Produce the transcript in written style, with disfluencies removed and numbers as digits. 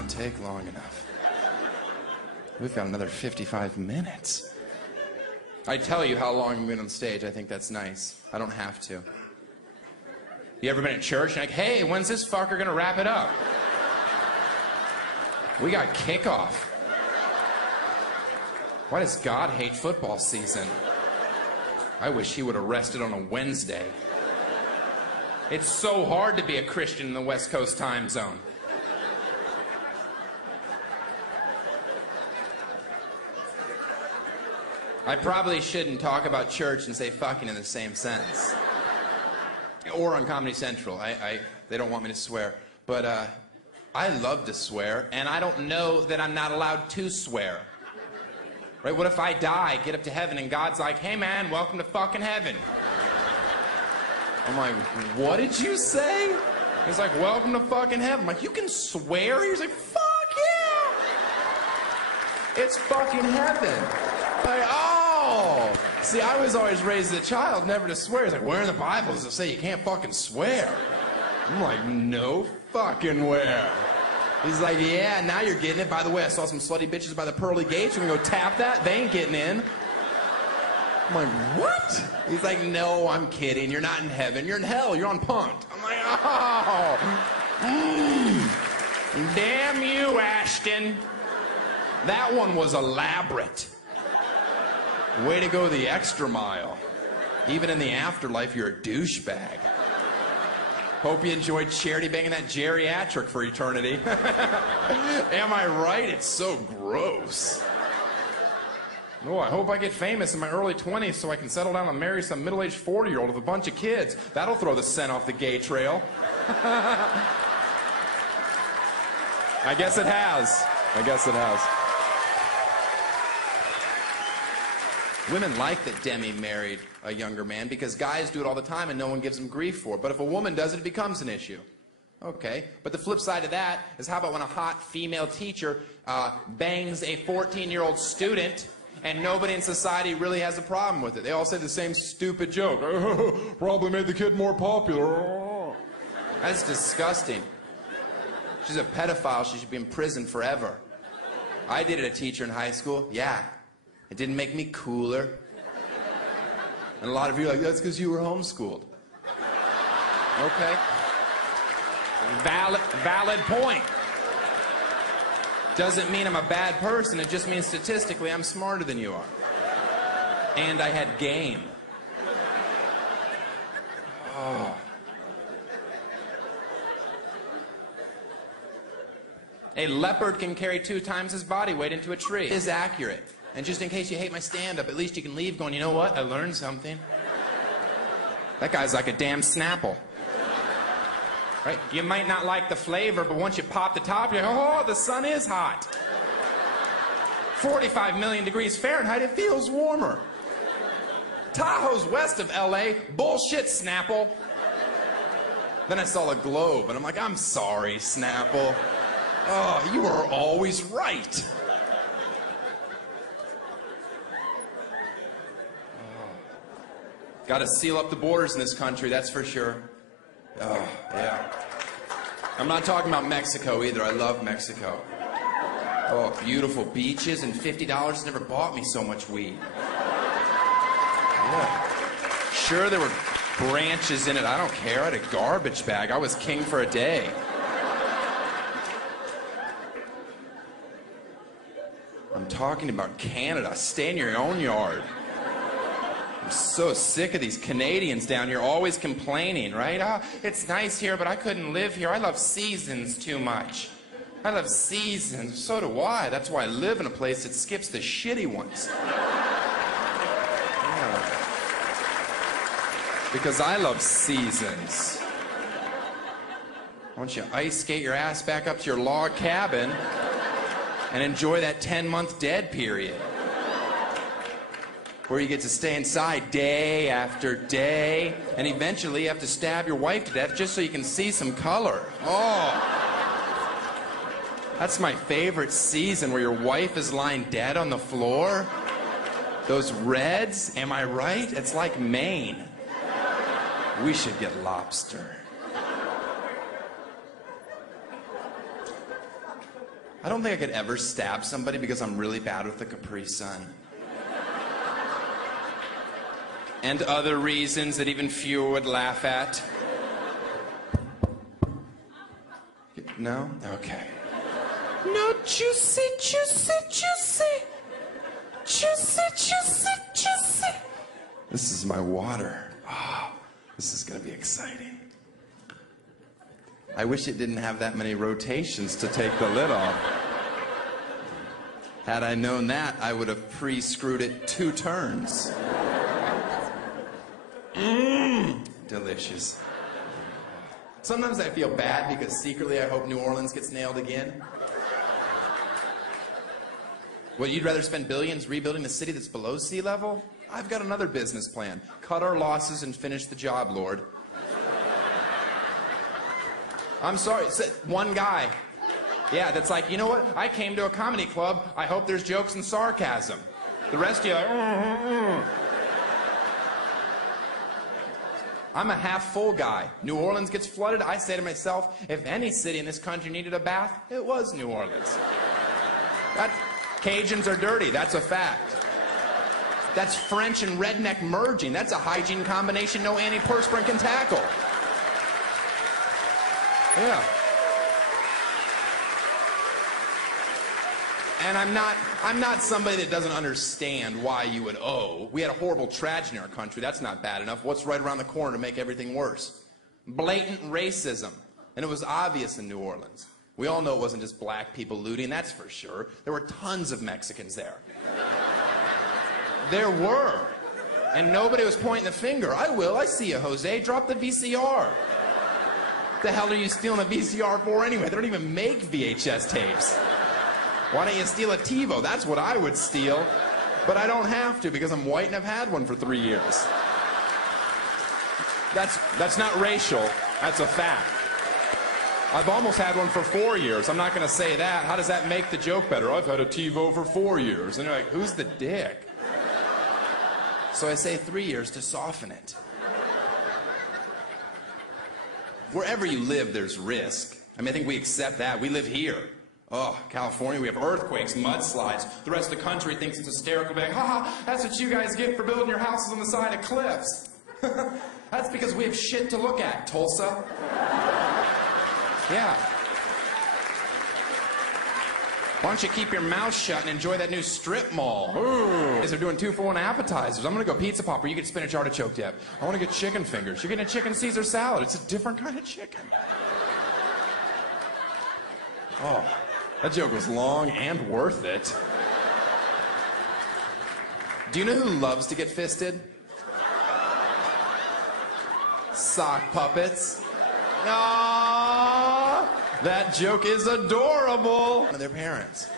not take long enough. We've got another 55 minutes. I tell you how long I've been on stage. I think that's nice. I don't have to. You ever been at church and like, hey, when's this fucker gonna wrap it up? We got kickoff. Why does God hate football season? I wish he would have rested on a Wednesday. It's so hard to be a Christian in the West Coast time zone. I probably shouldn't talk about church and say fucking in the same sentence. Or on Comedy Central. They don't want me to swear. But I love to swear, and I don't know that I'm not allowed to swear. Right? What if I die, get up to heaven, and God's like, hey man, welcome to fucking heaven. I'm like, what did you say? He's like, welcome to fucking heaven. I'm like, you can swear? He's like, fuck yeah! It's fucking heaven. Like, oh! See, I was always raised as a child never to swear. He's like, where in the Bible does it say you can't fucking swear? I'm like, no fucking where. He's like, yeah, now you're getting it. By the way, I saw some slutty bitches by the pearly gates. We're gonna go tap that. They ain't getting in. I'm like, what? He's like, no, I'm kidding. You're not in heaven. You're in hell. You're on punked. I'm like, oh. Damn you, Ashton. That one was elaborate. Way to go the extra mile. Even in the afterlife, you're a douchebag. Hope you enjoyed charity banging that geriatric for eternity. Am I right? It's so gross. Oh, I hope I get famous in my early 20s so I can settle down and marry some middle-aged 40-year-old with a bunch of kids. That'll throw the scent off the gay trail. I guess it has. I guess it has. Women like that Demi married a younger man because guys do it all the time and no one gives them grief for it. But if a woman does it, it becomes an issue. Okay, but the flip side of that is how about when a hot female teacher bangs a 14-year-old student and nobody in society really has a problem with it. They all say the same stupid joke. Probably made the kid more popular. That's disgusting. She's a pedophile. She should be in prison forever. I dated a teacher in high school. Yeah, it didn't make me cooler. And a lot of you are like, that's because you were homeschooled. Okay. Valid point. Doesn't mean I'm a bad person. It just means statistically I'm smarter than you are. And I had game. Oh. A leopard can carry 2 times his body weight into a tree. It is accurate. And just in case you hate my stand-up, at least you can leave going, you know what? I learned something. That guy's like a damn Snapple. Right? You might not like the flavor, but once you pop the top, you're like, oh, the sun is hot. 45 million degrees Fahrenheit, it feels warmer. Tahoe's west of LA, bullshit, Snapple. Then I saw a globe, and I'm like, I'm sorry, Snapple. Oh, you are always right. Got to seal up the borders in this country, that's for sure. Oh, yeah. I'm not talking about Mexico either. I love Mexico. Oh, beautiful beaches and $50 has never bought me so much weed. Yeah. Sure, there were branches in it. I don't care. I had a garbage bag. I was king for a day. I'm talking about Canada. Stay in your own yard. I'm so sick of these Canadians down here always complaining, right? Oh, it's nice here, but I couldn't live here. I love seasons too much. I love seasons. So do I. That's why I live in a place that skips the shitty ones. Yeah. Because I love seasons. Why don't you ice skate your ass back up to your log cabin and enjoy that 10-month dead period? Where you get to stay inside day after day, and eventually you have to stab your wife to death just so you can see some color. Oh, that's my favorite season, where your wife is lying dead on the floor. Those reds, am I right? It's like Maine. We should get lobster. I don't think I could ever stab somebody because I'm really bad with the Capri Sun. And other reasons that even fewer would laugh at. No? Okay. No, juicy, juicy, juicy. Juicy, juicy, juicy. This is my water. Oh, this is going to be exciting. I wish it didn't have that many rotations to take the lid off. Had I known that, I would have pre-screwed it 2 turns. Delicious. Sometimes I feel bad because secretly I hope New Orleans gets nailed again. Well, you'd rather spend billions rebuilding a city that's below sea level? I've got another business plan. Cut our losses and finish the job, Lord. I'm sorry, one guy. Yeah, that's like, you know what? I came to a comedy club. I hope there's jokes and sarcasm. The rest of you are like, I'm a half-full guy. New Orleans gets flooded. I say to myself, if any city in this country needed a bath, it was New Orleans. Cajuns are dirty. That's a fact. That's French and redneck merging. That's a hygiene combination no antiperspirant can tackle. Yeah. And I'm not somebody that doesn't understand why you would owe. We had a horrible tragedy in our country. That's not bad enough. What's right around the corner to make everything worse? Blatant racism. And it was obvious in New Orleans. We all know it wasn't just black people looting, that's for sure. There were tons of Mexicans there. There were. And nobody was pointing the finger. I will. I see you, Jose. Drop the VCR. The hell are you stealing a VCR for anyway? They don't even make VHS tapes. Why don't you steal a TiVo? That's what I would steal. But I don't have to because I'm white and I've had one for 3 years. That's not racial. That's a fact. I've almost had one for 4 years. I'm not going to say that. How does that make the joke better? I've had a TiVo for 4 years. And you're like, who's the dick? So I say 3 years to soften it. Wherever you live, there's risk. I mean, I think we accept that. We live here. Oh, California, we have earthquakes, mudslides. The rest of the country thinks it's hysterical. Like, ha, that's what you guys get for building your houses on the side of cliffs. That's because we have shit to look at, Tulsa. Yeah. Why don't you keep your mouth shut and enjoy that new strip mall? Ooh. They're doing 2-for-1 appetizers. I'm going to go pizza popper. You get spinach artichoke dip. I want to get chicken fingers. You're getting a chicken Caesar salad. It's a different kind of chicken. Oh, that joke was long and worth it. Do you know who loves to get fisted? Sock puppets. Aww, that joke is adorable. One of their parents.